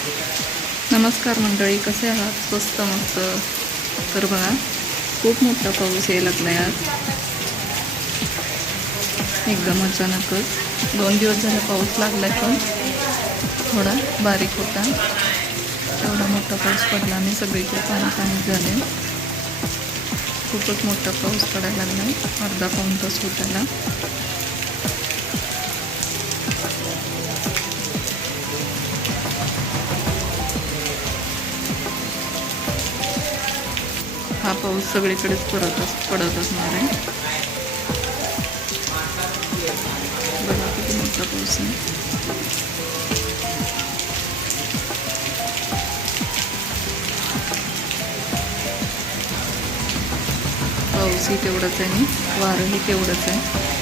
नमस्कार मंडळी कसे आहात? स्वस्त मस्त. तर बघा खूप मोठा पाऊस यायला लागला आज. एकदम अचानकच. दोन दिवस झाला पाऊस लागलाय पण थोडा बारीक होता. एवढा मोठा पाऊस पडला आणि सगळीकडे पाणी पाणी झाले. खूपच मोठा पाऊस पडायला लागला. अर्धा पाऊण तास होताला हा पाऊस सगळीकडेच पडत अस पडत असणार आहे. बघा किती मोठा पाऊस आहे. पाऊसही तेवढंच आहे आणि वारंही तेवढंच आहे.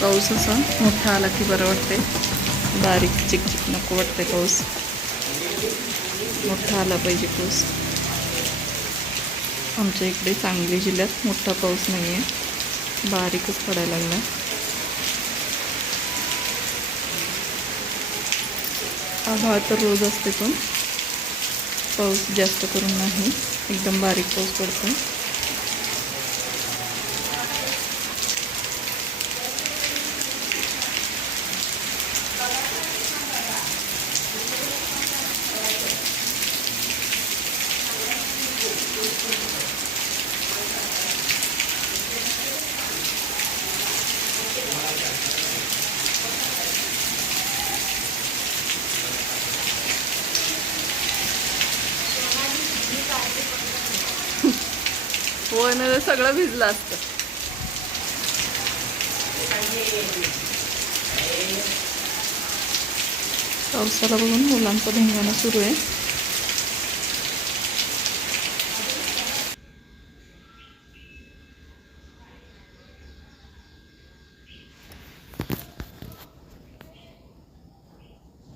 पाऊस असा मोठा आला की बरं वाटते बारीक चिकचिक नको वाटते पाऊस. मोठा आला पाहिजे पाऊस. आमच्या इकडे सांगली जिल्ह्यात मोठा पाऊस नाही आहे बारीकच पडायला लागला. आभाळ तर रोज असते पण. पाऊस जास्त करून नाही. एकदम बारीक पाऊस पडतो होय ना ते सगळं भिजलं असतं. पावसाला बघून मुलांचा धिंगाणा सुरू आहे.